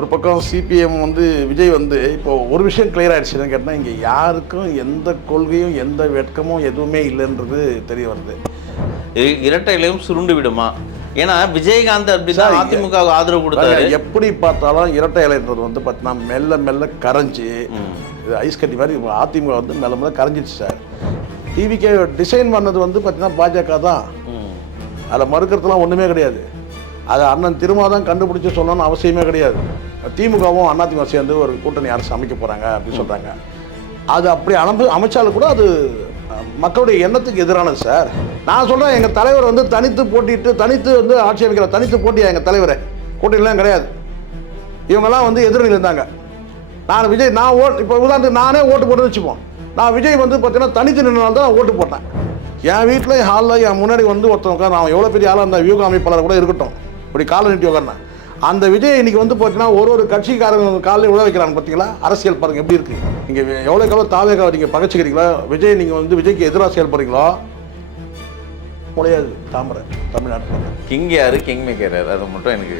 ஒரு பக்கம் சிபிஎம் வந்து விஜய் வந்து இப்போ ஒரு விஷயம் கிளியர் ஆயிடுச்சுன்னு கேட்டால் இங்கே யாருக்கும் எந்த கொள்கையும் எந்த வெட்கமும் எதுவுமே இல்லைன்றது தெரிய வருது. இரட்டையிலையும் சுருண்டு விடுமா? ஏன்னா விஜயகாந்த் அப்படிதான் அதிமுக ஆதரவு கொடுத்தாரு. எப்படி பார்த்தாலும் இரட்டை இலைன்றது வந்து பார்த்தீங்கன்னா மெல்ல மெல்ல கரைஞ்சி இது ஐஸ் கட்டி மாதிரி அதிமுக வந்து மெல்ல மெல்ல கரைஞ்சிடுச்சு சார். டிவிக்கே டிசைன் பண்ணது வந்து பார்த்தீங்கன்னா பாஜக தான். அதில் மறுக்கிறதுலாம் ஒன்றுமே கிடையாது. அது அண்ணன் திரும்ப தான் கண்டுபிடிச்சி சொல்லணும்னு அவசியமே கிடையாது. திமுகவும் அதிமுக சேர்ந்து ஒரு கூட்டணி அரசு அமைக்க போகிறாங்க அப்படின்னு சொல்கிறாங்க. அது அப்படி அமைச்சாலும் கூட அது மக்களுடைய எண்ணத்துக்கு எதிரானது சார். நான் சொல்கிறேன், எங்கள் தலைவர் வந்து தனித்து வந்து ஆட்சி அமைக்கிற தனித்து போட்டியா எங்கள் தலைவரை கூட்டணிலாம் கிடையாது. இவங்கெல்லாம் வந்து எதிரில் இருந்தாங்க. நான் இப்போ உதாரணத்துக்கு நானே ஓட்டு போட்டு வச்சுப்போம். நான் விஜய் வந்து பார்த்தீங்கன்னா தனித்து நின்றால் தான் ஓட்டு போட்டேன். என் வீட்டில் ஹாலில் என் முன்னாடி வந்து ஒருத்தவங்க நான் எவ்வளோ பெரிய ஆளாக அந்த வியூக அமைப்பாளர் கூட இருக்கட்டும், இப்படி காலை நீட்டி உட்கார்னேன். அந்த விஜய் இன்னைக்கு வந்து பார்த்தீங்கன்னா ஒரு கட்சிக்காரங்க காலையில் விழ வைக்கிறாங்க. பார்த்தீங்களா அரசியல் பாருங்கள் எப்படி இருக்குது. நீங்கள் எவ்வளோக்கு தாவேக நீங்கள் பகச்சிக்கிறீங்களோ, விஜய் நீங்கள் வந்து விஜய்க்கு எதிராக செயல்படுறீங்களோ முடியாது. தாமரை தமிழ்நாட்டில் கிங் யாரு, கிங் மேக்கர் யாரு, அது மட்டும் எனக்கு.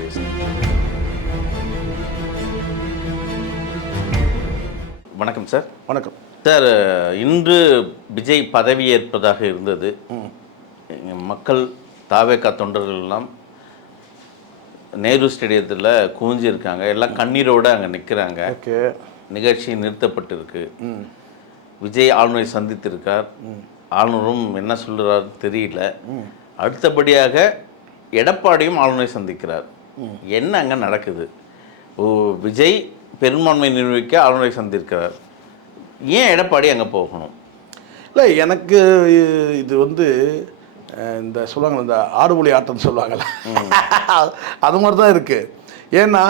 வணக்கம் சார். வணக்கம் சார். இன்று விஜய் பதவியேற்பதாக இருந்தது. மக்கள் தாவேகா தொண்டர்கள் எல்லாம் நேரு ஸ்டேடியத்தில் குவிஞ்சிருக்காங்க. எல்லாம் கண்ணீரோடு அங்கே நிற்கிறாங்க. நிகழ்ச்சி நிறுத்தப்பட்டிருக்கு. விஜய் ஆளுநரை சந்தித்திருக்கார். ஆளுநரும் என்ன சொல்கிறார் தெரியல. அடுத்தபடியாக எடப்பாடியும் ஆளுநரை சந்திக்கிறார். என்ன அங்கே நடக்குது? விஜய் பெரும்பான்மை நிரூபிக்க ஆளுநரை சந்திக்கிறார். ஏன் எடப்பாடி அங்கே போகணும்? இல்லை, எனக்கு இது வந்து இந்த சொல்லுவாங்க, இந்த ஆடுமொழி ஆட்டம்னு சொல்லுவாங்கள்ல, அது மாதிரி தான் இருக்குது. ஏன்னா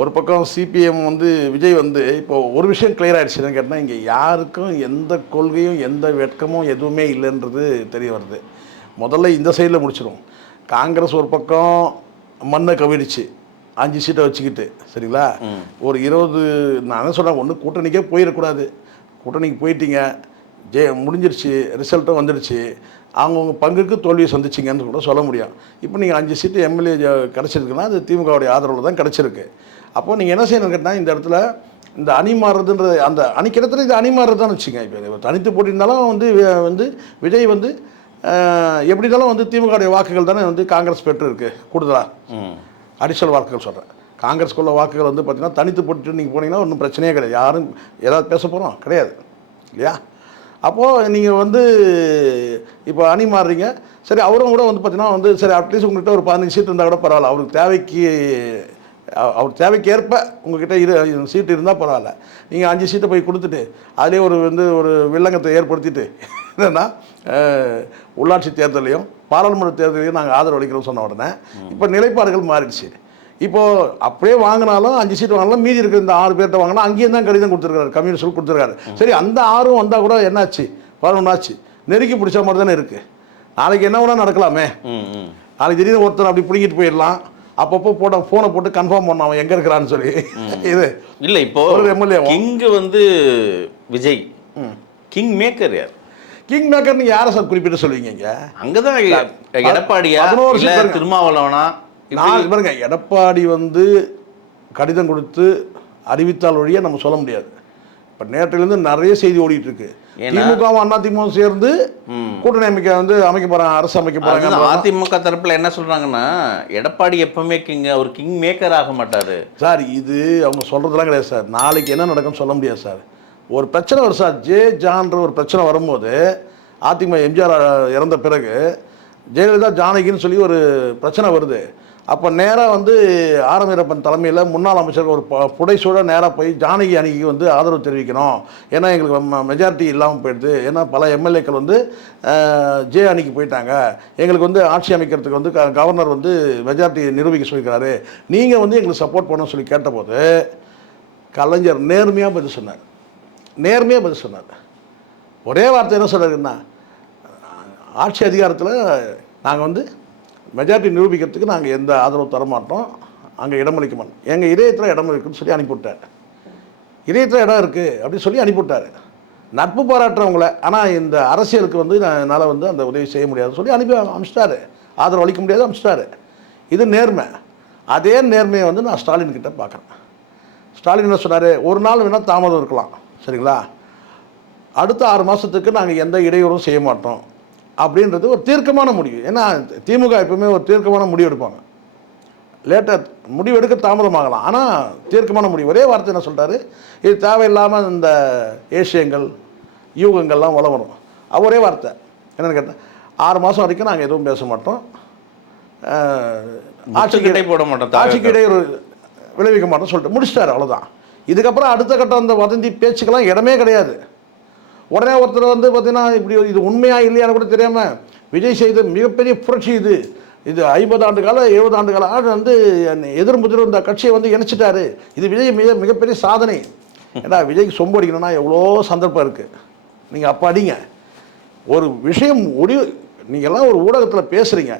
ஒரு பக்கம் சிபிஎம் வந்து விஜய் வந்து இப்போ ஒரு விஷயம் கிளியர் ஆகிடுச்சுன்னு கேட்டால் இங்கே யாருக்கும் எந்த கொள்கையும் எந்த வெட்கமும் எதுவுமே இல்லைன்றது தெரிய வருது. முதல்ல இந்த சைடில் முடிச்சிடும். காங்கிரஸ் ஒரு பக்கம் மண்ணை கவிடுச்சு 5 சீட்டை வச்சுக்கிட்டு, சரிங்களா? ஒரு 20 நான் சொல்கிறேன், ஒன்று கூட்டணிக்கே போயிடக்கூடாது. கூட்டணிக்கு போயிட்டீங்க, முடிஞ்சிருச்சு, ரிசல்ட்டும் வந்துடுச்சு. அவங்கவுங்க பங்குக்கு தோல்வியை சந்திச்சிங்கன்னு கூட சொல்ல முடியும். இப்போ நீங்கள் 5 சீட்டு எம்எல்ஏ கிடச்சிருக்குன்னா அது திமுகவுடைய ஆதரவில் தான் கிடச்சிருக்கு. அப்போது நீங்கள் என்ன செய்யணும்னு கேட்டால், இந்த இடத்துல இந்த அணி மாறுறதுன்றது, அந்த அணிக்கு இடத்துல இது அணி மாறுறதுன்னு வச்சுங்க. இப்போ தனித்து போட்டிருந்தாலும் வந்து விஜய் வந்து எப்படி இருந்தாலும் வந்து திமுகவுடைய வாக்குகள் தானே வந்து காங்கிரஸ் பெற்று இருக்குது. கூடுதலாக அடிஷனல் வாக்குகள் சொல்கிறேன். காங்கிரஸ்குள்ள வாக்குகள் வந்து பார்த்திங்கன்னா தனித்து போட்டு நீங்கள் போனீங்கன்னா ஒன்றும் பிரச்சனையே கிடையாது. யாரும் ஏதாவது பேச போகிறோம் கிடையாது இல்லையா? அப்போது நீங்கள் வந்து இப்போ அணி மாறுறீங்க, சரி. அவரும் கூட வந்து பார்த்தீங்கன்னா வந்து சரி, அட்லீஸ்ட் உங்கள்கிட்ட ஒரு 15 சீட் இருந்தால் கூட பரவாயில்ல. அவர் தேவைக்கு ஏற்ப உங்கள்கிட்ட சீட்டு இருந்தால் பரவாயில்ல. நீங்கள் 5 சீட்டை போய் கொடுத்துட்டு அதிலே ஒரு வில்லங்கத்தை ஏற்படுத்திட்டு என்னென்னா உள்ளாட்சி தேர்தலையும் பாராளுமன்ற தேர்தலையும் நாங்கள் ஆதரவு அளிக்கிறோம்னு சொன்ன உடனே இப்போ நிலைப்பாடுகள் மாறிடுச்சு. இப்போது அப்படியே வாங்கினாலும் 5 சீட்டு வாங்கினாலும் மீதி இருக்கிற இந்த 6 பேர்கிட்ட வாங்கினா அங்கேயும் தான் கடிதம் கொடுத்துருக்காரு, கம்யூனிஸ்ட் கொடுத்துருக்காரு. சரி, அந்த 6 வந்தால் கூட என்னாச்சு, 11 ஆச்சு. நெருக்கி பிடிச்ச மாதிரி தானே இருக்குது. நாளைக்கு என்ன வேணால் நடக்கலாமே. நாளைக்கு திடீர்னு ஒருத்தர் அப்படி பிடிங்கிட்டு போயிடலாம். அப்பப்போ ஃபோனை போட்டு கன்ஃபார்ம் பண்ண அவன் எங்கே இருக்கிறான்னு சொல்லி. இது இல்லை, இப்போ ஒரு எம்எல்ஏ இங்கே வந்து விஜய் கிங் மேக்கர் யார்? கிங் மேக்கர் நீங்கள் யாரை சார் குறிப்பிட்டு சொல்லுவீங்க? இங்கே அங்கே தான் எடப்பாடியா திருமாவளவனா? நான் பாருங்க, எடப்பாடி வந்து கடிதம் கொடுத்து அறிவித்தால் வழியாக நம்ம சொல்ல முடியாது. இப்போ நேற்றிலேருந்து நிறைய செய்தி ஓடிட்டு இருக்கு. திமுகவும் அதிமுக சேர்ந்து கூட்டணி அமைக்க போகிறாங்க, அரசு அமைக்க போகிறாங்க. அதிமுக தரப்பில் என்ன சொல்கிறாங்கன்னா, எடப்பாடி எப்பவுமே அவர் கிங் மேக்கர் ஆக மாட்டார் சார். இது அவங்க சொல்கிறதுலாம் கிடையாது சார். நாளைக்கு என்ன நடக்கும்னு சொல்ல முடியாது சார். ஒரு பிரச்சனை வரும் சார். ஜான்ற ஒரு பிரச்சனை வரும்போது, அதிமுக எம்ஜிஆர் இறந்த பிறகு ஜெயலலிதா ஜானகின்னு சொல்லி ஒரு பிரச்சனை வருது. அப்போ நேராக வந்து ஆர் வீரப்பன் தலைமையில் முன்னாள் அமைச்சர் ஒரு புடைசூழ நேராக போய் ஜானகி அணிக்கு வந்து ஆதரவு தெரிவிக்கணும். ஏன்னா எங்களுக்கு மெஜாரிட்டி இல்லாமல் போயிடுது. ஏன்னா பல எம்எல்ஏக்கள் வந்து ஜே அணிக்கு போயிட்டாங்க. எங்களுக்கு வந்து ஆட்சி அமைக்கிறதுக்கு வந்து கவர்னர் வந்து மெஜாரிட்டி நிரூபிக்க சொல்லிக்கிறாரு. நீங்கள் வந்து எங்களுக்கு சப்போர்ட் பண்ணணும்னு சொல்லி கேட்டபோது கலைஞர் நேர்மையாக பதில் சொன்னார். ஒரே வார்த்தை என்ன சொல்கிறாருன்னா, ஆட்சி அதிகாரத்தில் நாங்கள் வந்து மெஜாரிட்டி நிரூபிக்கிறதுக்கு நாங்கள் எந்த ஆதரவு தரமாட்டோம், அங்கே இடமளிக்க மாட்டோம், எங்கள் இதயத்தில் இடம் இருக்குன்னு சொல்லி அனுப்பிவிட்டார். இதயத்தில் இடம் இருக்குது அப்படின்னு சொல்லி அனுப்பிவிட்டார். நட்பு பாராட்டுறவங்கள, ஆனால் இந்த அரசியலுக்கு வந்து என்னால் வந்து அந்த உதவி செய்ய முடியாதுன்னு சொல்லி அனுப்பிச்சிட்டாரு. ஆதரவு அளிக்க முடியாது, அனுப்பிச்சிட்டாரு. இது நேர்மை. அதே நேர்மையை வந்து நான் ஸ்டாலின் கிட்ட பார்க்குறேன். ஸ்டாலின் என்ன சொன்னார், ஒரு நாள் வேணால் தாமதம் இருக்கலாம், சரிங்களா, அடுத்த 6 மாதத்துக்கு நாங்கள் எந்த இடையூறும் செய்ய மாட்டோம் அப்படின்றது ஒரு தீர்க்கமான முடிவு. ஏன்னா திமுக எப்பவுமே ஒரு தீர்க்கமான முடிவு எடுப்பாங்க. லேட்டாக முடிவு எடுக்க தாமதமாகலாம், ஆனால் தீர்க்கமான முடிவு. ஒரே வார்த்தை என்ன சொல்கிறாரு, இது தேவையில்லாமல் இந்த ஏஷியங்கள் யூகங்கள்லாம் வளரும். ஒரே வார்த்தை என்னென்னு கேட்டேன், 6 மாதம் வரைக்கும் நாங்கள் எதுவும் பேச மாட்டோம், ஆட்சிக்கிட்டே போட மாட்டோம், ஆட்சிக்கு இடையூறு விளைவிக்க மாட்டோம் சொல்லிட்டு முடிச்சிட்டாரு, அவ்வளோதான். இதுக்கப்புறம் அடுத்த கட்டம் அந்த வதந்தி பேச்சுக்கெல்லாம் இடமே கிடையாது. உடனே ஒருத்தர் வந்து பார்த்தீங்கன்னா இப்படி இது உண்மையா இல்லையான்னு கூட தெரியாமல் விஜய் செய்த மிகப்பெரிய புரட்சி இது 50 ஆண்டு கால 70 ஆண்டு கால வந்து எதிர்முதிர் இந்த கட்சியை வந்து இணைச்சிட்டாரு, இது விஜய் மிகப்பெரிய சாதனை. ஏன்னா விஜய்க்கு சொம்பு அடிக்கணும்னா எவ்வளோ சந்தர்ப்பம் இருக்குது, நீங்கள் அப்போ அடிங்க. ஒரு விஷயம் நீங்கள்லாம் ஒரு ஊடகத்தில் பேசுகிறீங்க,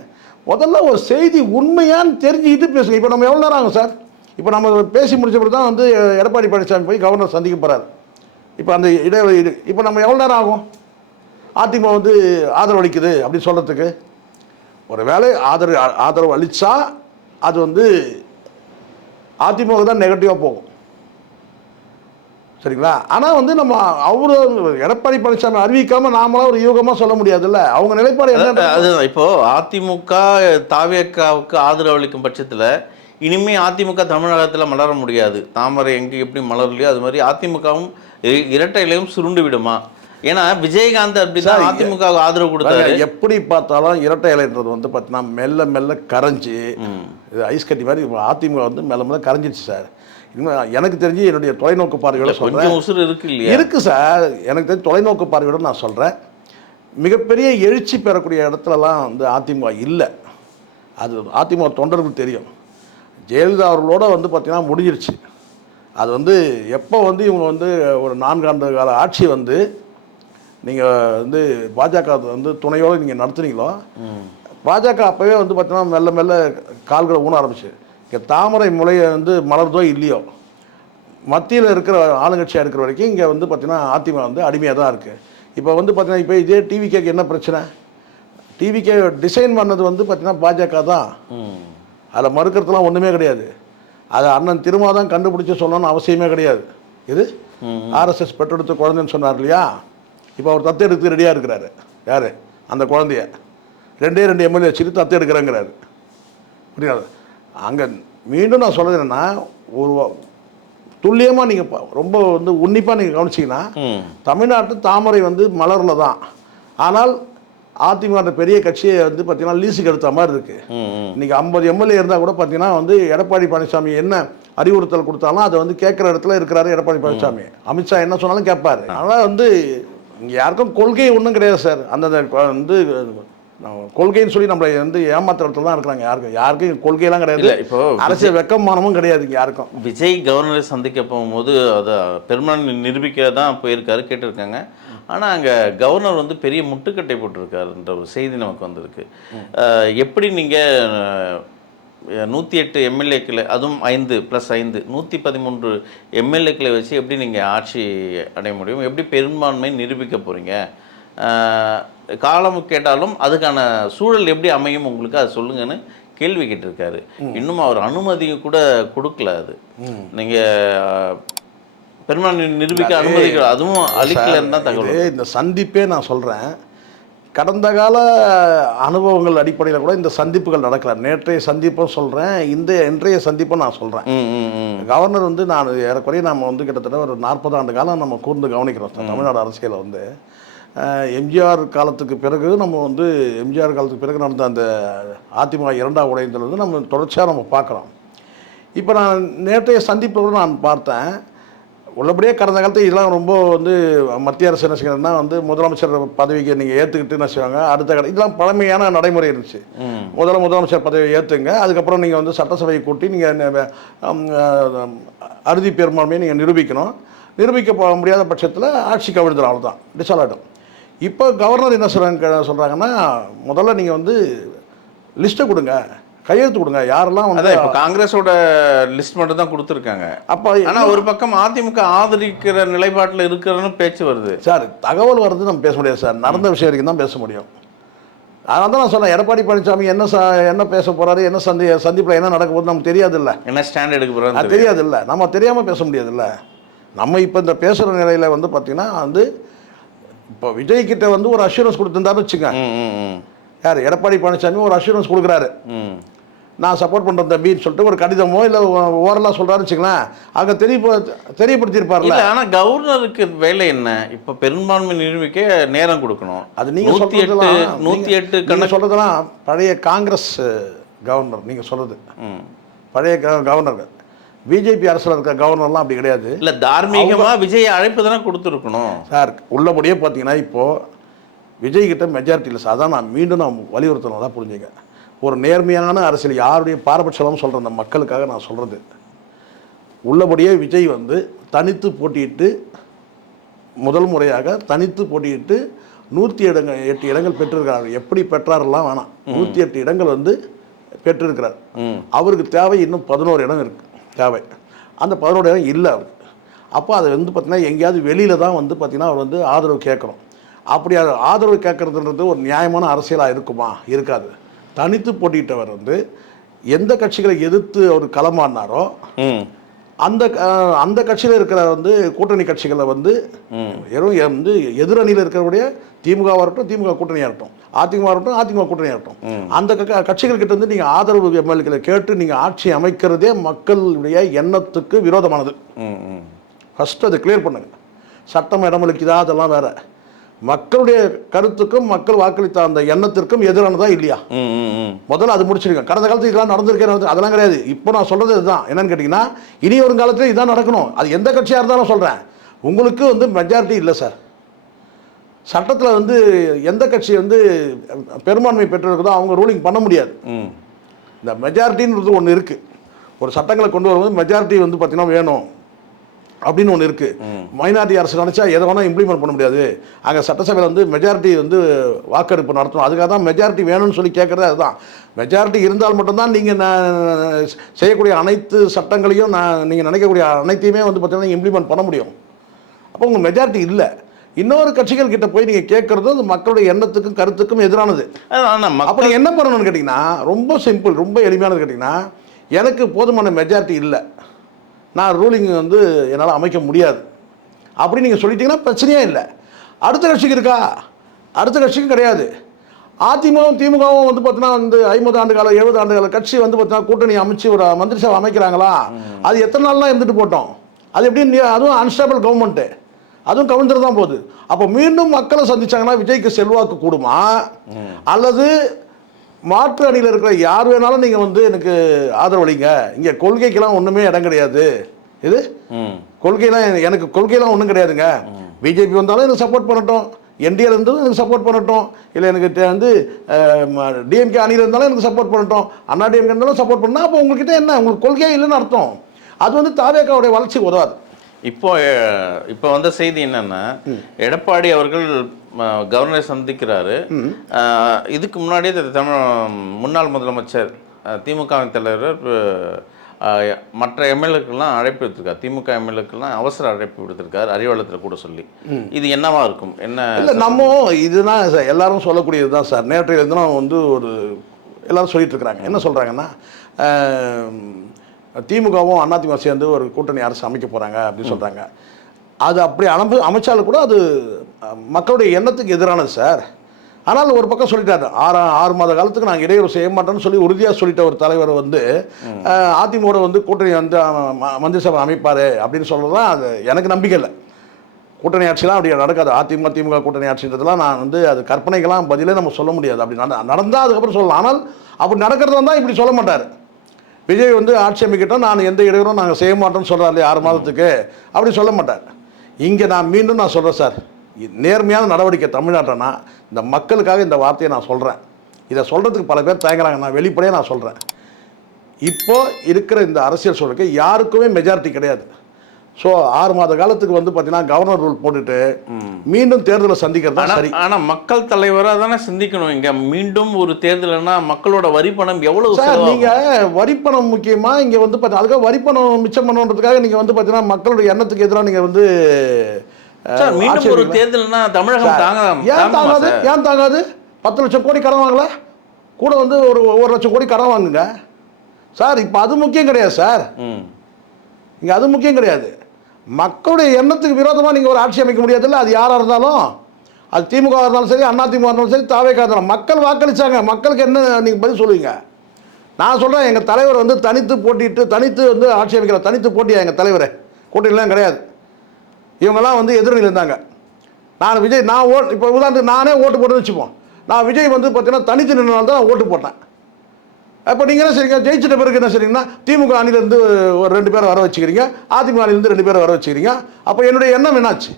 முதல்ல ஒரு செய்தி உண்மையான்னு தெரிஞ்சுக்கிட்டு பேசுங்க. இப்போ நம்ம எவ்வளோ நேரம் ஆகும் சார்? இப்போ நம்ம பேசி முடிச்சப்படி தான் வந்து எடப்பாடி பழனிசாமி போய் கவர்னர் சந்திக்க போகிறார். இப்போ அந்த இடைவெளி இப்போ நம்ம எவ்வளோ நேரம் ஆகும்? அதிமுக வந்து ஆதரவு அளிக்குது அப்படின்னு சொல்கிறதுக்கு. ஒரு வேளை ஆதரவு அளித்தா அது வந்து அதிமுக தான் நெகட்டிவாக போகும், சரிங்களா. ஆனால் வந்து நம்ம அவரு எடப்பாடி பழனிசாமி அறிவிக்காமல் நாமளாம் ஒரு யூகமாக சொல்ல முடியாதுல்ல, அவங்க நிலைப்பாடு என்ன. அதுதான் இப்போ அதிமுக தாவேக்காவுக்கு ஆதரவு அளிக்கும் பட்சத்தில் இனிமே அதிமுக தமிழகத்தில் மலர முடியாது. தாமரை எங்கே எப்படி மலரலையோ அது மாதிரி அதிமுகவும் இரட்டை இலையும் சுருண்டு விடுமா? ஏன்னா விஜயகாந்த் அப்படிதான் அதிமுக ஆதரவு கொடுத்தாரு. எப்படி பார்த்தாலும் இரட்டை இலைன்றது வந்து பார்த்தீங்கன்னா மெல்ல மெல்ல கரைஞ்சி இது ஐஸ் கட்டி மாதிரி அதிமுக வந்து மெல்ல மெல்ல கரைஞ்சிச்சு சார். இன்னும் எனக்கு தெரிஞ்சு என்னுடைய தொலைநோக்கு பார்வையோட கொஞ்சம் உசுறு இருக்கு இல்லையா? இருக்கு சார், எனக்கு தெரிஞ்சு தொலைநோக்கு பார்வையோட நான் சொல்கிறேன். மிகப்பெரிய எழுச்சி பெறக்கூடிய இடத்துலலாம் வந்து அதிமுக இல்லை. அது அதிமுக தொண்டர்களுக்கு தெரியும். ஜெயலலிதா அவர்களோட வந்து பார்த்திங்கன்னா முடிஞ்சிருச்சு. அது வந்து எப்போ வந்து இவங்க வந்து ஒரு 4 ஆண்டு கால ஆட்சி வந்து நீங்கள் வந்து பாஜக வந்து துணையோடு நீங்கள் நடத்துனீங்களோ, பாஜக அப்போவே வந்து பார்த்தீங்கன்னா மெல்ல மெல்ல கால்களை ஊன ஆரம்பிச்சு. இங்கே தாமரை முளையை வந்து மலர்தோ இல்லையோ, மத்தியில் இருக்கிற ஆளுங்கட்சியாக இருக்கிற வரைக்கும் இங்கே வந்து பார்த்திங்கன்னா அதிமுக வந்து அடிமையாக தான் இருக்குது. இப்போ வந்து பார்த்திங்கன்னா இப்போ இதே டிவிகேக்கு என்ன பிரச்சனை? டிவிகே டிசைன் பண்ணது வந்து பார்த்திங்கன்னா பாஜக தான், அதில் மறுக்கிறதுலாம் ஒன்றுமே கிடையாது. அதை அண்ணன் திரும்ப தான் கண்டுபிடிச்சி சொல்லணும்னு அவசியமே கிடையாது. இது ஆர்எஸ்எஸ் பெற்றெடுத்த குழந்தைன்னு சொன்னார் இல்லையா, இப்போ அவர் தத்து எடுத்து ரெடியாக இருக்கிறாரு. யார்? அந்த குழந்தைய 2 எம்எல்ஏ வச்சுட்டு தத்து எடுக்கிறேங்கிறாரு. புரியாது. அங்கே மீண்டும் நான் சொல்கிறது என்னென்னா, ஒரு துல்லியமாக நீங்கள் ரொம்ப வந்து உன்னிப்பாக நீங்கள் கவனிச்சிங்கன்னா தமிழ்நாட்டு தாமரை வந்து மலரில் தான். ஆனால் அதிமுக பெரிய கட்சியை வந்து பார்த்தீங்கன்னா லீஸுக்கு எடுத்த மாதிரி இருக்குது. இன்றைக்கி 50 எம்எல்ஏ இருந்தால் கூட பார்த்தீங்கன்னா வந்து எடப்பாடி பழனிசாமி என்ன அறிவுறுத்தல் கொடுத்தாலும் அதை வந்து கேட்குற இடத்துல இருக்கிறாரு எடப்பாடி பழனிசாமி. அமித்ஷா என்ன சொன்னாலும் கேட்பார். அதனால் வந்து இங்கே யாருக்கும் கொள்கை ஒன்றும் கிடையாது சார். அந்த வந்து கொள்கைன்னு சொல்லி நம்மளை வந்து ஏமாத்துறதுல தான் இருக்கிறாங்க. யாருக்கும் கொள்கையெல்லாம் கிடையாது. இப்போ அரசியல் வெக்கமானமும் கிடையாது இங்கே யாருக்கும். விஜய் கவர்னரை சந்திக்க போகும்போது அதை பெரும்பான்மை நிரூபிக்க தான் போயிருக்காரு, கேட்டிருக்காங்க. ஆனால் அங்கே கவர்னர் வந்து பெரிய முட்டுக்கட்டை போட்டிருக்காருன்ற ஒரு செய்தி நமக்கு வந்திருக்கு. எப்படி நீங்கள் 108 எம்எல்ஏக்களை, அதுவும் 5+5 113 எம்எல்ஏக்களை வச்சு எப்படி நீங்கள் ஆட்சி அடைய முடியும்? எப்படி பெரும்பான்மை நிரூபிக்க போகிறீங்க? காலம் கேட்டாலும் அதுக்கான சூழல் எப்படி அமையும் உங்களுக்கு, அதை சொல்லுங்கன்னு கேள்வி கேட்டிருக்காரு. இன்னும் அவர் அனுமதியும் கூட கொடுக்கல. அது நீங்கள் பெரும்பான்மை நிரூபிக்க அனுமதிக்கிற அதுவும் அளிக்கலன்னு தான் தகவல். இந்த சந்திப்பே நான் சொல்கிறேன், கடந்த கால அனுபவங்கள் அடிப்படையில் கூட இந்த சந்திப்புகள் நடக்கல. நேற்றைய சந்திப்பும் சொல்கிறேன், இன்றைய சந்திப்பும் நான் சொல்கிறேன். கவர்னர் வந்து நான் ஏறக்குறைய நம்ம வந்து கிட்டத்தட்ட ஒரு 40 ஆண்டு காலம் நம்ம கூர்ந்து கவனிக்கிறோம் தமிழ்நாடு அரசியலை. வந்து எம்ஜிஆர் காலத்துக்கு பிறகு நம்ம வந்து எம்ஜிஆர் காலத்துக்கு பிறகு நடந்த அந்த அதிமுக 2ஆம் உடையத்தில் வந்து நம்ம தொடர்ச்சியாக நம்ம பார்க்குறோம். இப்போ நான் நேற்றைய சந்திப்போடு நான் பார்த்தேன், உள்ளபடியே கடந்த காலத்தில் இதெல்லாம் ரொம்ப வந்து மத்திய அரசு என்ன செய்யணும்னா வந்து முதலமைச்சர் பதவிக்கு நீங்கள் ஏற்றுக்கிட்டு என்ன செய்வாங்க, அடுத்த இதெல்லாம் பழமையான நடைமுறை இருந்துச்சு. முதலமைச்சர் பதவியை ஏற்றுங்க, அதுக்கப்புறம் நீங்கள் வந்து சட்டசபையை கூட்டி நீங்கள் அறுதி பெரும்பான்மையை நீங்கள் நிரூபிக்கணும். நிரூபிக்க முடியாத பட்சத்தில் ஆட்சி கவிழ்ந்துடும், அவ்வளோதான், டிசால்வ் ஆகிடும். இப்போ கவர்னர் என்ன சொல்கிறாங்கன்னா, முதல்ல நீங்கள் வந்து லிஸ்ட்டை கொடுங்க, கையெழுத்து கொடுங்க, யாரெல்லாம் வந்து. இப்போ காங்கிரஸோட லிஸ்ட் மட்டும் தான் கொடுத்துருக்காங்க. அப்போ ஆனால் ஒரு பக்கம் அதிமுக ஆதரிக்கிற நிலைப்பாட்டில் இருக்கிறன்னு பேச்சு வருது சார். தகவல் வருது, நம்ம பேச முடியாது சார். நடந்த விஷயம் வரைக்கும் தான் பேச முடியும். அதனால தான் நான் சொன்னேன், எடப்பாடி பழனிசாமி என்ன பேச போகிறாரு, என்ன சந்திப்பில் என்ன நடக்க போகுது நமக்கு தெரியாதுல்ல, என்ன ஸ்டாண்ட் எடுக்க போகிறாரு அது தெரியாதுல்ல, நம்ம தெரியாமல் பேச முடியாதுல்ல. நம்ம இப்போ இந்த பேசுகிற நிலையில் வந்து பார்த்திங்கன்னா வந்து இப்போ விஜய் கிட்ட வந்து ஒரு அஷூரன்ஸ் கொடுத்துருந்தாருன்னு வச்சுங்க, யார் எடப்பாடி பழனிசாமி ஒரு அஷூரன்ஸ் கொடுக்குறாரு, நான் சப்போர்ட் பண்ணுறேன் தம்பின்னு சொல்லிட்டு ஒரு கடிதமோ இல்லை ஓரலாக சொல்கிறாரு வச்சுங்களேன், அங்கே தெரியப்படுத்தியிருப்பார்ல. ஆனால் கவர்னருக்கு வேலை என்ன? இப்போ பெரும்பான்மை நிரூபிக்க நேரம் கொடுக்கணும். அது நீங்கள் 108 சொல்கிறதெல்லாம் பழைய காங்கிரஸ் கவர்னர், நீங்கள் சொல்கிறது பழைய கவர்னர். பிஜேபி அரசில் இருக்கிற கவர்னர்லாம் அப்படி கிடையாது. இல்லை, தார்மீகமாக விஜய் அழைப்பு தானே கொடுத்துருக்கணும் சார். உள்ளபடியே பார்த்தீங்கன்னா இப்போது விஜய் கிட்ட மெஜாரிட்டி இல்லை சார். அதான் நான் மீண்டும் வலியுறுத்தணும், தான் புரிஞ்சுங்க. ஒரு நேர்மையான அரசியல், யாருடைய பாரபட்சமும் சொல்கிறேன், அந்த மக்களுக்காக நான் சொல்கிறது. உள்ளபடியே விஜய் வந்து தனித்து போட்டியிட்டு முதல் முறையாக தனித்து போட்டியிட்டு 108 இடங்கள் பெற்றிருக்கிறார். எப்படி பெற்றாரெல்லாம் வேணாம், 108 இடங்கள் வந்து பெற்றிருக்கிறார். அவருக்கு தேவை இன்னும் 11 இடம் இருக்குது தேவை. அந்த 11 இடம் இல்லை அவருக்கு. அப்போ அதை வந்து பார்த்திங்கன்னா எங்கேயாவது வெளியில் தான் வந்து பார்த்திங்கன்னா அவர் வந்து ஆதரவு கேட்கணும். அப்படி ஆதரவு கேட்குறதுன்றது ஒரு நியாயமான அரசியலாக இருக்குமா? இருக்காது. தனித்து போட்டியிட்டவர் வந்து எந்த கட்சிகளை எதிர்த்து அவர் களமாடினாரோ அந்த கட்சியில் இருக்கிற வந்து கூட்டணி கட்சிகளை வந்து வந்து எதிரணியில் இருக்கிறவுடைய திமுகவாக இருக்கட்டும், திமுக கூட்டணியாக இருக்கட்டும், அதிமுக இருக்கட்டும், அதிமுக கூட்டணியாக இருக்கட்டும், அந்த கட்சிகள் கிட்ட வந்து நீங்கள் ஆதரவு எம்எல்ஏக்களை கேட்டு நீங்கள் ஆட்சி அமைக்கிறதே மக்களுடைய எண்ணத்துக்கு விரோதமானது. ஃபஸ்ட்டு அதை கிளியர் பண்ணுங்க. சட்டம் இடமளிக்குதா அதெல்லாம் வேற. மக்களுடைய கருத்துக்கும் மக்கள் வாக்களித்த அந்த எண்ணத்திற்கும் எதிரானதா இல்லையா, முதல்ல அது முடிச்சிருக்கேன். கடந்த காலத்தில் இதெல்லாம் நடந்திருக்கேன், அதெல்லாம் கிடையாது. இப்போ நான் சொல்றது இதுதான். என்னன்னு கேட்டிங்கன்னா, இனி ஒரு காலத்தில் இதுதான் நடக்கணும். அது எந்த கட்சியாக இருந்தாலும் சொல்கிறேன், உங்களுக்கு வந்து மெஜாரிட்டி இல்லை சார். சட்டத்தில் வந்து எந்த கட்சி வந்து பெரும்பான்மை பெற்றிருக்குதோ அவங்க ரூலிங் பண்ண முடியாது. இந்த மெஜாரிட்டின்றது ஒன்று இருக்குது. ஒரு சட்டங்களை கொண்டு வரும்போது மெஜாரிட்டி வந்து பார்த்திங்கன்னா வேணும் அப்படின்னு ஒன்று இருக்குது. மைனாரிட்டி அரசு நினச்சா எதை வேணால் இம்ப்ளிமெண்ட் பண்ண முடியாது. அங்கே சட்டசபையில் வந்து மெஜாரிட்டி வந்து வாக்கெடுப்பு நடத்தணும். அதுக்காக தான் மெஜாரிட்டி வேணும்னு சொல்லி கேட்குறது அதுதான். மெஜாரிட்டி இருந்தால் மட்டும்தான் நீங்கள் செய்யக்கூடிய அனைத்து சட்டங்களையும் நீங்கள் நினைக்கக்கூடிய அனைத்தையுமே வந்து பார்த்தீங்கன்னா இம்ப்ளிமெண்ட் பண்ண முடியும். அப்போ உங்கள் மெஜாரிட்டி இல்லை. இன்னொரு கட்சிகள் கிட்ட போய் நீங்கள் கேட்குறது அது மக்களுடைய எண்ணத்துக்கும் கருத்துக்கும் எதிரானது. அப்படி என்ன பண்ணணும்னு கேட்டிங்கன்னா ரொம்ப சிம்பிள், ரொம்ப எளிமையானது. கேட்டிங்கன்னா எனக்கு போதுமான மெஜாரிட்டி இல்லை, நான் ரூலிங் வந்து என்னால் அமைக்க முடியாது அப்படி நீங்கள் சொல்லிட்டீங்கன்னா பிரச்சனையே இல்லை. அடுத்த கட்சிக்கு இருக்கா? அடுத்த கட்சிக்கும் கிடையாது. அதிமுகவும் திமுகவும் வந்து பார்த்தீங்கன்னா வந்து 50 ஆண்டு கால 70 ஆண்டு கால கட்சி வந்து பார்த்தீங்கன்னா கூட்டணி அமைச்சு ஒரு மந்திரி சபை அமைக்கிறாங்களா? அது எத்தனை நாள்லாம் இருந்துட்டு போட்டோம். அது எப்படி? அதுவும் அன்ஸ்டேபிள் கவர்மெண்ட்டு, அதுவும் கவிழ்ந்துட்டு தான் போகுது. அப்போ மீண்டும் மக்களை சந்திச்சாங்கன்னா விஜய்க்கு செல்வாக்கு கூடுமா, அல்லது மாற்று அணியில் இருக்கிற யார் வேணாலும் நீங்கள் வந்து எனக்கு ஆதரவளிங்க, இங்கே கொள்கைக்கெல்லாம் ஒன்றுமே இடம் கிடையாது, இது கொள்கையெல்லாம் எனக்கு கொள்கையெல்லாம் ஒன்றும் கிடையாதுங்க, பிஜேபி வந்தாலும் எனக்கு சப்போர்ட் பண்ணட்டும், என்டிஏல இருந்ததும் எனக்கு சப்போர்ட் பண்ணட்டும், இல்லை எனக்கு வந்து டிஎம்கே அணியில் இருந்தாலும் எனக்கு சப்போர்ட் பண்ணட்டும், அண்ணா டிஎம்கே இருந்தாலும் சப்போர்ட் பண்ணால் அப்போ உங்ககிட்ட என்ன, உங்களுக்கு கொள்கையே இல்லைன்னு அர்த்தம். அது வந்து தாவேக்காவுடைய வளர்ச்சிக்கு உதவாது. இப்போ வந்த செய்தி என்னன்னா, எடப்பாடி அவர்கள் கவர்னரை சந்திக்கிறாரு. இதுக்கு முன்னாடியே முன்னாள் முதலமைச்சர் திமுகவின் தலைவர் மற்ற எம்எல்ஏக்கெல்லாம் அழைப்பு விடுத்திருக்காரு. திமுக எம்எல்ஏக்கெல்லாம் அவசர அழைப்பு விடுத்திருக்காரு, அறிவாலயத்தில் கூட சொல்லி. இது என்னவா இருக்கும்? என்ன இல்லை, நம்ம இதுதான் எல்லாரும் சொல்லக்கூடியது தான் சார். நேற்றைய தினம் வந்து ஒரு எல்லாரும் சொல்லிட்டு இருக்கிறாங்க. என்ன சொல்கிறாங்கன்னா, திமுகவும் அதிமுக சேர்ந்து ஒரு கூட்டணி அரசு அமைக்க போகிறாங்க அப்படின்னு சொல்கிறாங்க. அது அப்படி அமைச்சாலும் கூட அது மக்களுடைய எண்ணத்துக்கு எதிரானது சார். ஆனால் ஒரு பக்கம் சொல்லிட்டாரு, 6 மாத காலத்துக்கு நாங்கள் இடையூறு செய்ய மாட்டோம்னு சொல்லி உறுதியாக சொல்லிட்ட ஒரு தலைவர் வந்து அதிமுக வந்து கூட்டணி வந்து மந்திரி சபை அமைப்பார் அப்படின்னு சொல்கிறதுலாம் அது எனக்கு நம்பிக்கை இல்லை. கூட்டணி ஆட்சிலாம் அப்படி நடக்காது. அதிமுக திமுக கூட்டணி ஆட்சின்றதுலாம் நான் வந்து அது கற்பனைக்கெல்லாம் பதிலே நம்ம சொல்ல முடியாது. அப்படி நடந்தால் அதுக்கப்புறம் சொல்லலாம். ஆனால் அப்படி நடக்கிறதா தான் இப்படி சொல்ல மாட்டார். விஜய் வந்து ஆட்சி அமைக்கிட்டோம், நான் எந்த இடையூறும் நாங்கள் செய்ய மாட்டோம்னு சொல்கிறார் இல்லையா 6 மாதத்துக்கு, அப்படி சொல்ல மாட்டார். இங்கே நான் மீண்டும் சொல்கிறேன் சார், நேர்மையான நடவடிக்கை தமிழ்நாட்டினா இந்த மக்களுக்காக இந்த வார்த்தையை நான் சொல்கிறேன். இதை சொல்கிறதுக்கு பல பேர் தயங்குறாங்க, நான் வெளிப்படையாக நான் சொல்கிறேன். இப்போ இருக்கிற இந்த அரசியல் சூழலுக்கு யாருக்குமே மெஜாரிட்டி கிடையாது. ஸோ 6 மாத காலத்துக்கு வந்து பார்த்தீங்கன்னா கவர்னர் ரூல் போட்டுட்டு மீண்டும் தேர்தலை சந்திக்கிறது தான் சரி. ஆனால் மக்கள் தலைவராக தானே சிந்திக்கணும். இங்கே மீண்டும் ஒரு தேர்தல்னா மக்களோட வரிப்பணம் எவ்வளவு சார்? நீங்கள் வரிப்பணம் முக்கியமாக இங்கே வந்து பார்த்தீங்கன்னா அதுக்காக வரிப்பணம் மிச்சம் பண்ணுறதுக்காக நீங்கள் வந்து பார்த்தீங்கன்னா மக்களுடைய எண்ணத்துக்கு எதிராக நீங்கள் வந்து மீண்டும் ஒரு தேர்தல்னா தமிழகம் தாங்காது. ஏன் தாங்காது? 10 லட்சம் கோடி கடன் வாங்கல, கூட வந்து ஒரு 1 லட்சம் கோடி கடன் வாங்குங்க சார். இப்போ அது முக்கியம் கிடையாது சார், இங்கே அது முக்கியம் கிடையாது. மக்களுடைய எண்ணத்துக்கு விரோதமாக நீங்கள் ஒரு ஆட்சி அமைக்க முடியாதுல்ல. அது யாராக இருந்தாலும், அது திமுக இருந்தாலும் சரி, அண்ணா திமுக இருந்தாலும் சரி, தாவேகா இருந்தாலும் மக்கள் வாக்களிச்சாங்க. மக்களுக்கு என்ன நீங்கள் பதில் சொல்லுவீங்க? நான் சொல்கிறேன், எங்கள் தலைவர் வந்து தனித்து போட்டிட்டு தனித்து வந்து ஆட்சி அமைக்கிற தனித்து போட்டியா எங்கள் தலைவர்? கூட்டணிலாம் கிடையாது. இவங்கெல்லாம் வந்து எதிரணியில் இருந்தாங்க. நான் விஜய் நான் இப்போ உதாரணத்துக்கு நானே ஓட்டு போட்டுன்னு வச்சுப்போம். நான் விஜய் வந்து பார்த்தீங்கன்னா தனித்து நின்றனால தான் ஓட்டு போட்டேன். அப்போ நீங்கள் என்ன செய்றீங்க? ஜெயிச்சிட்ட பிறகு என்ன செய்றீங்கன்னா, திமுக அணிலேருந்து ஒரு 2 பேரை வர வச்சுக்கிறீங்க, அதிமுக அணிலேருந்து 2 பேரை வர வச்சுக்கிறீங்க. அப்போ என்னுடைய எண்ணம் என்னாச்சு?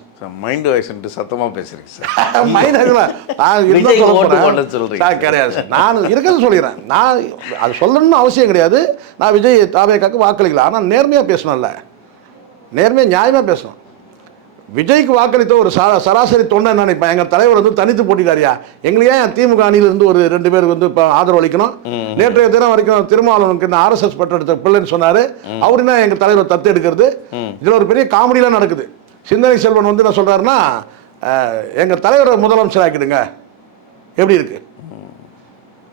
மைண்ட் வாய்ஸ்ன்ட்டு சத்தமாக பேசுகிறீங்க சார். மைண்ட் சார் கிடையாது சார், நான் இருக்கிறது சொல்லிடுறேன். நான் அது சொல்லணும்னு அவசியம் கிடையாது. நான் விஜய் தாவேகாக்கு வாக்களிக்கல, ஆனால் நேர்மையாக பேசணும்ல, நேர்மையாக நியாயமாக பேசணும். விஜய்க்கு வாக்களித்த ஒரு சராசரி தொண்டை என்ன நினைப்பேன்? எங்கள் தலைவர் வந்து தனித்து போட்டிட்டாரியா, எங்களுக்கு ஏன் திமுக அணியிலிருந்து ஒரு 2 பேருக்கு வந்து இப்போ ஆதரவு அளிக்கணும்? நேற்றைய தினம் வரைக்கும் திருமாவளவனுக்கு இந்த RSS பெற்றெடுத்த பிள்ளைன்னு சொன்னார். அவர் என்ன எங்கள் தலைவர் தத்து எடுக்கிறது? இதில் ஒரு பெரிய காமெடியெலாம் நடக்குது. சிந்தனை செல்வன் வந்து என்ன சொல்கிறாருன்னா, எங்கள் தலைவரை முதலமைச்சர் ஆக்கிடுங்க. எப்படி இருக்குது?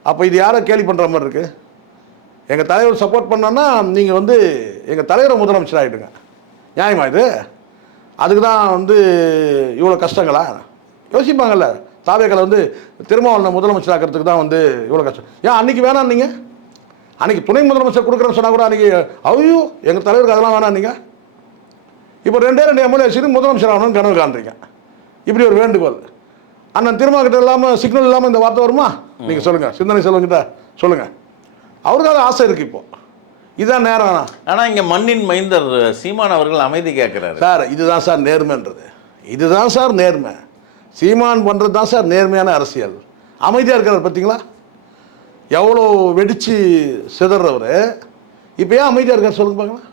அப்போ இது யாரை கேலி பண்ணுற மாதிரி இருக்குது? எங்கள் தலைவர் சப்போர்ட் பண்ணோன்னா நீங்கள் வந்து எங்கள் தலைவரை முதலமைச்சர் ஆகிடுங்க. நியாயமா இது? அதுக்கு தான் வந்து இவ்வளோ கஷ்டங்களா? யோசிப்பாங்கல்ல. தாவேக்கால வந்து திருமாவளவனை முதலமைச்சர் ஆக்கிறதுக்கு தான் வந்து இவ்வளோ கஷ்டம். ஏன் அன்றைக்கி வேணாம்? நீங்கள் அன்றைக்கி துணை முதலமைச்சர் கொடுக்குறேன்னு சொன்னால் கூட அன்றைக்கி ஐயோ எங்கள் தலைவருக்கு அதெல்லாம் வேணாம். நீங்கள் இப்போ 2 MLA சரி முதலமைச்சர் ஆகணும்னு கனவு காண்றீங்க. இப்படி ஒரு வேண்டுகோள் அண்ணன் திருமாக்கிட்ட இல்லாமல், சிக்னல் இல்லாமல் இந்த வார்த்தை வருமா? நீங்கள் சொல்லுங்கள், சிந்தனை செல்வங்கிட்ட சொல்லுங்கள். அவருக்கு அது ஆசை இருக்குது. இப்போது இதுதான் நேரம். ஆனால் இங்கே மண்ணின் மைந்தர் சீமான் அவர்கள் அமைதி கேட்குறாரு சார். இதுதான் சார் நேர்மைன்றது. இதுதான் சார் நேர்மை. சீமான் பண்ணுறது தான் சார் நேர்மையான அரசியல். அமைதியாக இருக்கிறார் பார்த்தீங்களா? எவ்வளோ வெடித்து சிதறவர். இப்போ ஏன் அமைதியாக இருக்கார் சொல்லுங்க பார்க்கலாம்.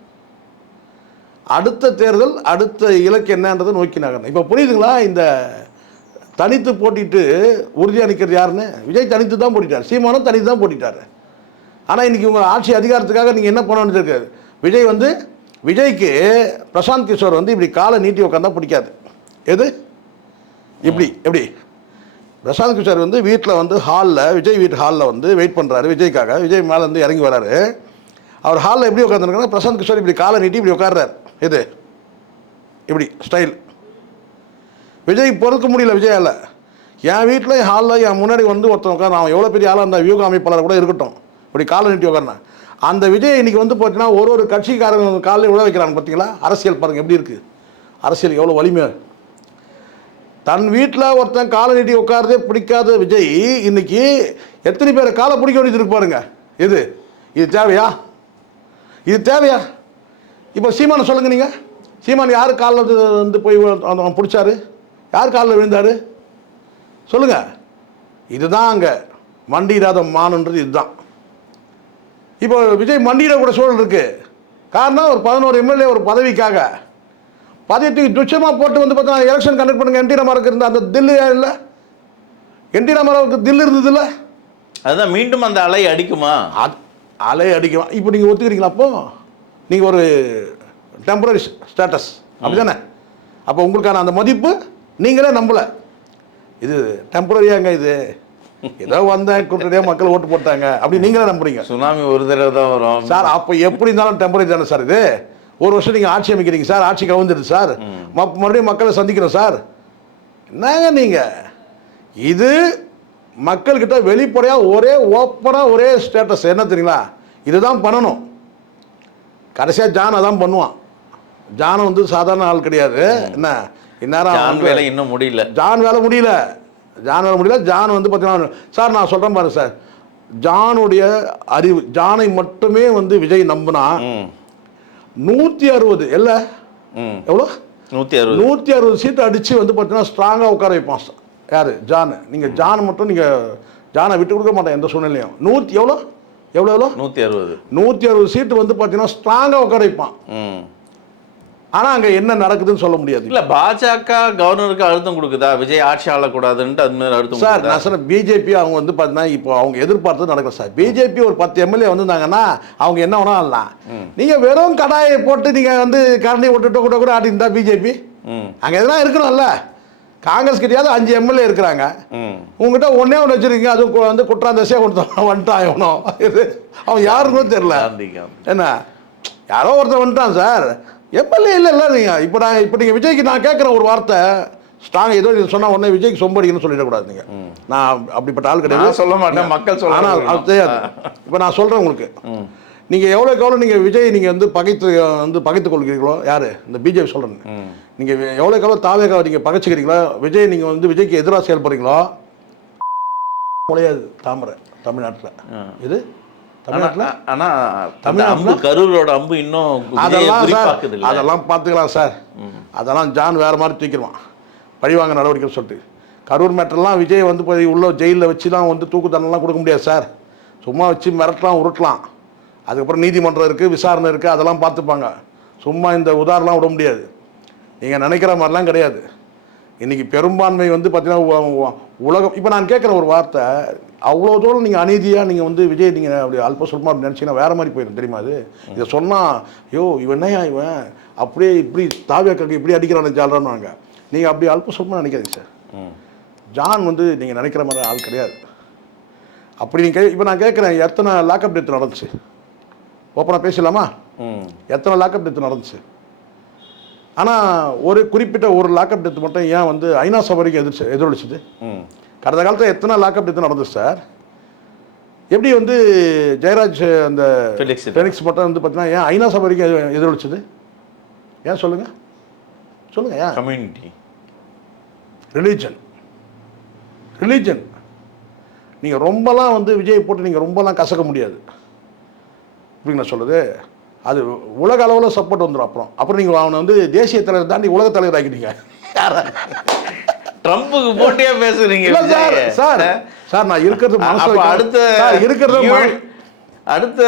அடுத்த தேர்தல், அடுத்த இலக்கு என்னன்றதை நோக்கி நகரணும். இப்போ புரியுதுங்களா? இந்த தனித்து போட்டிட்டு உறுதியாக நிற்கிறது யாருன்னு? விஜய் தனித்து தான் போட்டிட்டார், சீமானும் தனித்து தான் போட்டிட்டார். ஆனால் இன்றைக்கி உங்கள் ஆட்சி அதிகாரத்துக்காக நீங்கள் என்ன பண்ண வேண்டியது இருக்காது. விஜய் வந்து விஜய்க்கு பிரசாந்த் கிஷோர் வந்து இப்படி காலை நீட்டி உட்காந்தா பிடிக்காது. எது இப்படி எப்படி? பிரசாந்த் கிஷோர் வந்து வீட்டில் வந்து ஹாலில், விஜய் வீட்டு ஹாலில் வந்து வெயிட் பண்ணுறாரு விஜய்க்காக. விஜய் மேலே வந்து இறங்கி வராரு. அவர் ஹாலில் எப்படி உட்காந்துருக்காங்க? பிரசாந்த் கிஷோர் இப்படி காலை நீட்டி இப்படி உட்கார்றாரு. எது இப்படி ஸ்டைல். விஜய் பொறுக்க முடியல விஜயால். என் வீட்டில் ஹாலில் என் முன்னாடி வந்து ஒருத்தன் உட்காந்து, அவன் எவ்வளோ பெரிய ஆளாக இருந்தால் வியூக அமைப்பாளர் கூட இருக்கட்டும், இப்படி காலை நீட்டி உட்கார்னா அந்த விஜய் இன்றைக்கி வந்து பார்த்தீங்கன்னா ஒரு கட்சிக்காரங்க காலையில் விழ வைக்கிறாங்க. பார்த்தீங்களா? அரசியல் பாருங்கள் எப்படி இருக்குது. அரசியல் எவ்வளோ வலிமை. தன் வீட்டில் ஒருத்தன் காலை நீட்டி உட்காரதே பிடிக்காத விஜய் இன்னைக்கு எத்தனை பேரை காலை பிடிக்க வேண்டியது இருக்கு பாருங்க. இது தேவையா? இது தேவையா? இப்போ சீமானை சொல்லுங்க. நீங்கள் சீமான் யார் காலில் வந்து போய் பிடிச்சாரு? யார் காலில் விழுந்தார் சொல்லுங்க. இதுதான் அங்கே மண்டியிடாத மானுன்றது இதுதான். இப்போ விஜய் மண்டியிட கூட சூழல் இருக்குது. காரணம் ஒரு 11 MLA ஒரு பதவிக்காக பதவிக்கு துச்சமாக போட்டு வந்து பார்த்தா எலெக்ஷன் கண்டக்ட் பண்ணுங்க. என்டி ராமாராவுக்கு இருந்த அந்த தில்லு இல்லை, என்டி ராமாராவுக்கு தில்லு இருந்தது இல்லை. அதுதான் மீண்டும் அந்த அலை அடிக்குமா? அலை அடிக்குமா? இப்போ நீங்கள் ஒத்துக்கிறீங்களா? அப்போ நீங்கள் ஒரு டெம்பரரி ஸ்டேட்டஸ் அப்படி தானே? அப்போ உங்களுக்கான அந்த மதிப்பு நீங்களே நம்பலை. இது டெம்பரரியாங்க, இது ஏதோ வந்தேன் கூட்டணியாக மக்கள் ஓட்டு போட்டாங்க அப்படி நீங்களே நம்புறீங்க. சுனாமி ஒரு தடவை தான் வரும் சார். அப்போ எப்படி இருந்தாலும் டெம்பரரி தானே சார் இது. ஒரு வருஷம் நீங்கள் ஆட்சி அமைக்கிறீங்க சார், ஆட்சி கவுந்துடுது சார், மறுபடியும் மக்களை சந்திக்கிறோம் சார். என்னங்க நீங்கள்? இது மக்கள்கிட்ட வெளிப்படையாக ஒரே ஓப்பனாக ஒரே ஸ்டேட்டஸ் என்ன தெரியுங்களா? இதுதான் பண்ணணும். கடைசியாக ஜான் அதான் பண்ணுவான். ஜான் வந்து சாதாரண ஆள் கிடையாது. என்ன இந்நேரம் வேலை இன்னும் முடியல. ஜான் வேலை முடியல. ஜான் வந்து பார்த்தீங்கன்னா சார் நான் சொல்கிறேன் பாருங்க சார், ஜானுடைய அறிவு, ஜானை மட்டுமே வந்து விஜய் நம்பினா 160 இல்லை எவ்வளோ 160 சீட்டு அடித்து வந்து பார்த்தீங்கன்னா ஸ்ட்ராங்காக உட்கார வைப்பான். யார்? ஜான். நீங்கள் ஜான் மட்டும் நீங்கள் ஜானை விட்டு கொடுக்க மாட்டேன் எந்த சூழ்நிலையும். எவ்வளோ 160 சீட்டு வந்து பார்த்தீங்கன்னா ஸ்ட்ராங்காக உட்கார வைப்பான். ஆனால் அங்கே என்ன நடக்குதுன்னு சொல்ல முடியாது. இல்லை பாஜக கவர்னருக்கு அழுத்தம் கொடுக்குதா விஜய் ஆட்சி ஆளக்கூடாதுன்ட்டு அது மாதிரி அழுத்தம் சார்? நான் சொன்ன பிஜேபி அவங்க வந்து பார்த்தீங்கன்னா இப்போ அவங்க எதிர்பார்த்தது நடக்கல சார். பிஜேபி ஒரு 10 MLA வந்திருந்தாங்கன்னா அவங்க என்ன வேணா ஆடலாம். நீங்கள் வெறும் கடாயை போட்டு நீங்கள் வந்து கரண்டி விட்டுட்டு கூட ஆடி இருந்தா பிஜேபி அங்கே எதனா இருக்கணும்ல. காங்கிரஸ் கிட்டயாவது 5 எம்எல்ஏ இருக்கிறாங்க, உங்ககிட்ட ஒன்னே ஒன்று வச்சிருக்கீங்க, அது வந்து குற்றாந்தசியாக கொடுத்தான் வந்துட்டான். இவனும் இது அவன் யாருக்கும் தெரியல. என்ன யாரோ ஒருத்தன் வந்துட்டான் சார், எம்எல்ஏ இல்லை நீங்கள். இப்போ நீங்கள் விஜய்க்கு நான் கேட்குற ஒரு வார்த்தை ஸ்ட்ராங் ஏதோ இது சொன்னால் உடனே விஜய்க்கு சொம்படிக்கணும்னு சொல்லிடக்கூடாது. நீங்கள் நான் அப்படிப்பட்ட ஆள் கிடையாது, சொல்ல மாட்டேன், மக்கள் சொல்ல. ஆனால் அது தெரியாது. இப்போ நான் சொல்கிறேன் உங்களுக்கு, நீங்கள் எவ்வளோ நீங்கள் விஜய் நீங்கள் வந்து பகைத்து கொள்கிறீங்களோ, யார் இந்த பிஜேபி சொல்கிறேன், நீங்கள் எவ்வளோ தாவேக்காவை நீங்கள் பகைச்சிக்கிறீங்களோ, விஜய் நீங்கள் வந்து விஜய்க்கு எதிராக செயல்படுறீங்களோ முடியாது. தாமரை தமிழ்நாட்டில் இது தமிழ்நாட்டில், ஆனால் கரூரோட அம்பு இன்னும் அதெல்லாம் பார்த்துக்கலாம் சார். அதெல்லாம் ஜான் வேறு மாதிரி தூக்கிடுவான் பழிவாங்க நடவடிக்கைன்னு சொல்லிட்டு. கரூர் மேட்டர்லாம் விஜய் வந்து போய் உள்ள ஜெயிலில் வச்சுலாம் வந்து தூக்கு தண்டனைலாம் கொடுக்க முடியாது சார். சும்மா வச்சு மிரட்டலாம், உருட்டலாம். அதுக்கப்புறம் நீதிமன்றம் இருக்குது, விசாரணை இருக்குது, அதெல்லாம் பார்த்துப்பாங்க. சும்மா இந்த உதாரணம் விட முடியாது. நீங்கள் நினைக்கிற மாதிரிலாம் கிடையாது. இன்றைக்கி பெரும்பான்மை வந்து பார்த்தீங்கன்னா உலகம். இப்போ நான் கேட்குற ஒரு வார்த்தை, அவ்வளோ தூரம் நீங்கள் அநீதியாக நீங்கள் வந்து விஜய் நீங்கள் அப்படி அல்ப சுலமாக அப்படி நினச்சிங்கன்னா வேறு மாதிரி போயிடும் தெரியுமா? அது இதை சொன்னால் ஐயோ இவன் என்னையா இவன் அப்படியே இப்படி தாவியாக்கு இப்படி அடிக்கிறான் ஜால்றான்னாங்க. நீங்கள் அப்படி அல்ப சுலமாக நினைக்காதீங்க சார். ஜான் வந்து நீங்கள் நினைக்கிற மாதிரி ஆள் கிடையாது. அப்படி நீங்கள் இப்போ நான் கேட்குறேன், எத்தனை லாக்அப் டெத் நடந்துச்சு? ஓப்பனாக பேசலாமா? எத்தனை லாக்அப் டெத் நடந்துச்சு? ஆனால் ஒரு குறிப்பிட்ட ஒரு லாக்அப் டெத் மட்டும் ஏன் வந்து ஐநா சபை வரைக்கும் எதிரொலிச்சுது? கடந்த காலத்தில் எத்தனை லாக்அப் டெத் நடந்துச்சு சார்? எப்படி வந்து ஜெயராஜ் அந்த ஃபெனிக்ஸ் மட்டும் வந்து பார்த்தீங்கன்னா ஏன் ஐநா சபை வரைக்கும் எதிரொலிச்சுது? ஏன் சொல்லுங்கள் ஏன்? Community, religion. நீங்கள் ரொம்பலாம் வந்து விஜய் போட்டு நீங்கள் ரொம்பலாம் கசக்க முடியாது. இப்படிங்க சொல்லுது, அது உலக அளவில் சப்போர்ட் வந்துடும். அப்புறம் நீங்கள் அவனை வந்து தேசிய தலைவர் தாண்டி உலக தலைவர் ஆக்கிட்டீங்க. ட்ரம்புக்கு போட்டியா பேசுறீங்க சார். நான் இருக்கிறது அடுத்த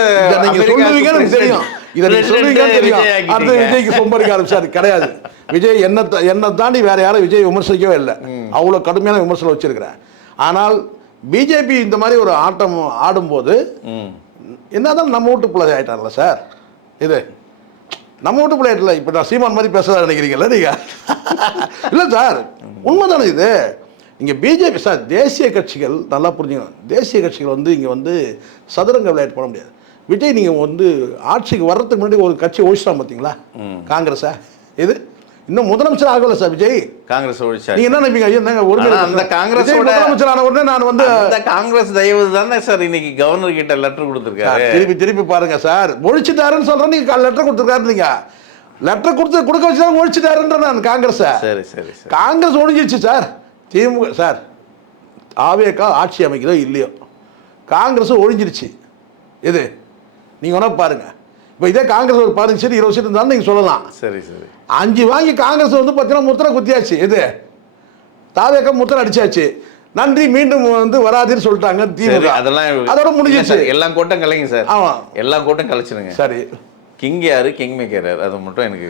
நீங்க சொல்லுவீங்கன்னு எனக்கு தெரியும். இதை நீங்க சொல்லுவீங்கன்னு தெரியும். அடுத்து விஜய்க்கு சொம்படிக்க ஆரம்பிச்சாரு. கிடையாது, விஜய் என்ன தாண்டி வேற யாரும் விஜய் விமர்சிக்கவே இல்லை. அவ்வளோ கடுமையான விமர்சனம் வச்சிருக்கிறேன். ஆனால் பிஜேபி இந்த மாதிரி ஒரு ஆட்டம் ஆடும்போது என்னதான் நம்ம வீட்டு பிள்ளை ஆயிட்டார்ல சார். இது நம்ம வீட்டு பிள்ளை ஆயிட்டல. இப்போ நான் சீமான் மாதிரி பேசுறதா நினைக்கிறீங்களா நீங்கள்? இல்லை சார், உண்மைதானே இது. இங்கே பிஜேபி சார், தேசிய கட்சிகள் நல்லா புரிஞ்சுக்கணும். தேசிய கட்சிகள் வந்து இங்கே வந்து சதுரங்க விளையாட்டு போட முடியாது. விஜய் நீங்கள் வந்து ஆட்சிக்கு வர்றதுக்கு முன்னாடி ஒரு கட்சி ஒழிச்சிட்டான் பார்த்தீங்களா, காங்கிரஸா? இது இன்னும் முதலமைச்சர் ஆகல சார் விஜய். காங்கிரஸ் ஒழிச்சா நீங்க என்ன நினைப்பீங்க? ஐயோ அந்த காங்கிரஸ் முதலமைச்சர் ஆன உடனே நான் வந்து காங்கிரஸ் தயவு தானே சார் இன்னைக்கு கவர்னர் கிட்ட லெட்டர் கொடுத்துருக்காரு. திருப்பி பாருங்க சார், ஒழிச்சிட்டாருன்னு சொல்றேன். நீங்க லெட்டர் கொடுத்துருக்காரு, நீங்க லெட்டர் கொடுக்க வச்சுதான் ஒழிச்சிட்டாருன்ற நான் காங்கிரஸ். சரி காங்கிரஸ் ஒழிஞ்சிருச்சு சார். திமுக சார் ஆவேக்கா ஆட்சி அமைக்குதோ இல்லையோ, காங்கிரஸ் ஒழிஞ்சிருச்சு. இது நீங்க வேணா பாருங்க. இப்போ இதே காங்கிரஸ் ஒரு 15 சீட் 20 சீட் இருந்தாலும் நீங்கள் சொல்லலாம். சரி 5 வாங்கி காங்கிரஸ் வந்து பார்த்தீங்கன்னா முத்திரை குத்தியாச்சு. இது தாவேக்கா முத்திரை அடிச்சாச்சு. நன்றி மீண்டும் வந்து வராதுன்னு சொல்லிட்டாங்க திமுக. அதோட முடிஞ்சிச்சு. எல்லாம் கூட்டம் கலைங்க சார். ஆமாம், எல்லா கூட்டம் கலைச்சிருங்க. சரி, கிங் யாரு கிங் மேக்கர் யாரு அது மட்டும் எனக்கு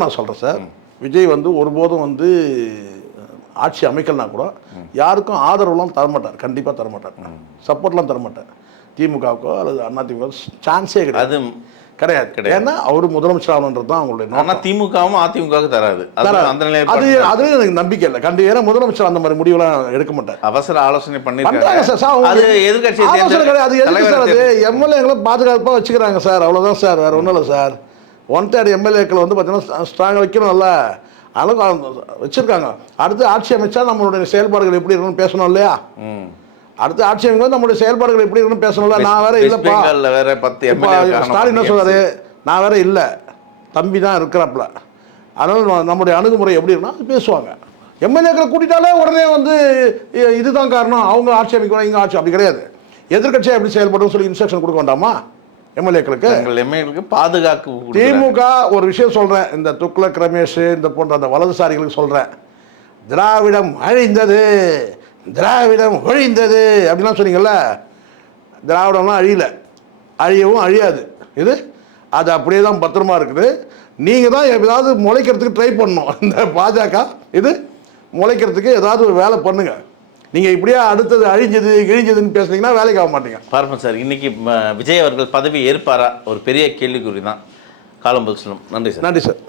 நான் சொல்கிறேன் சார். விஜய் வந்து ஒருபோதும் வந்து ஆட்சி அமைக்கலனா கூட யாருக்கும் ஆதரவுலாம் தரமாட்டார். கண்டிப்பாக தரமாட்டார். சப்போர்ட்லாம் தரமாட்டார். திமுகவுக்கோ அல்லது அதிமுக சான்ஸே கிடையாது. கிடையாது. ஏன்னா அவர் முதலமைச்சர் ஆகணுன்றது தான் அவங்களுடைய. ஆனால் திமுகவும் அதிமுகவுக்கு தராது. அது எனக்கு நம்பிக்கை இல்லை. ஏன்னா முதலமைச்சர் அந்த மாதிரி முடிவுலாம் எடுக்க மாட்டார். அவசர ஆலோசனை பண்ணிருக்காங்க சார். அது எதிர்கட்சி கிடையாது. அது எதுக்கு சார்? அது எம்எல்ஏங்களும் பாதுகாப்பாக வச்சுக்கிறாங்க சார், அவ்வளோதான் சார், வேறு ஒன்றும் இல்லை சார். 1/3 எம்எல்ஏக்கள் வந்து பார்த்தீங்கன்னா ஸ்ட்ராங்காக வைக்கணும்ல, அதெல்லாம் வச்சுருக்காங்க. அடுத்து ஆட்சி அமைச்சா நம்மளுடைய செயல்பாடுகள் எப்படி இருக்குன்னு பேசணும் இல்லையா? அடுத்த ஆட்சி அமைக்கும் நம்மளுடைய செயல்பாடுகள் எப்படி இருக்குன்னு பேசணும்ல. நான் வேற இல்லைப்பா, ஸ்டாலின் என்ன சொல்றாரு, நான் வேற இல்லை, தம்பி தான் இருக்கிறாப்புல, அதனால நம்முடைய அணுகுமுறை எப்படி இருக்குன்னா அது பேசுவாங்க. எம்எல்ஏக்களை கூட்டிட்டாலே உடனே வந்து இதுதான் காரணம், அவங்க ஆட்சி அமைக்கணும், இங்கே ஆட்சி அப்படி கிடையாது. எதிர்கட்சியாக எப்படி செயல்படும் சொல்லி இன்ஸ்ட்ரக்ஷன் கொடுக்க வேண்டாமா எம்எல்ஏக்களுக்கு? பாதுகாப்பு. திமுக ஒரு விஷயம் சொல்கிறேன், இந்த துக்ளக் ரமேஷ் இந்த போன்ற அந்த வலதுசாரிகளுக்கு சொல்கிறேன், திராவிடம் அழிந்தது, திராவிடம் ஒழிந்தது அப்படிலாம் சொன்னீங்கல்ல. திராவிடம்லாம் அழியல, அழியவும் அழியாது. இது அது அப்படியே தான் பத்திரமா இருக்குது. நீங்கள் தான் ஏதாவது முளைக்கிறதுக்கு ட்ரை பண்ணணும். இந்த பாஜக இது முளைக்கிறதுக்கு ஏதாவது ஒரு வேலை பண்ணுங்க. நீங்கள் இப்படியே அடுத்தது அழிஞ்சது கிழிஞ்சதுன்னு பேசுனீங்கன்னா வேலைக்கு ஆக மாட்டீங்க. பார்ப்போம் சார். இன்னைக்கு விஜய் அவர்கள் பதவி ஏற்பாரா ஒரு பெரிய கேள்விக்குறி தான். காலம் பதில் சொல்லும். நன்றி சார். நன்றி சார்.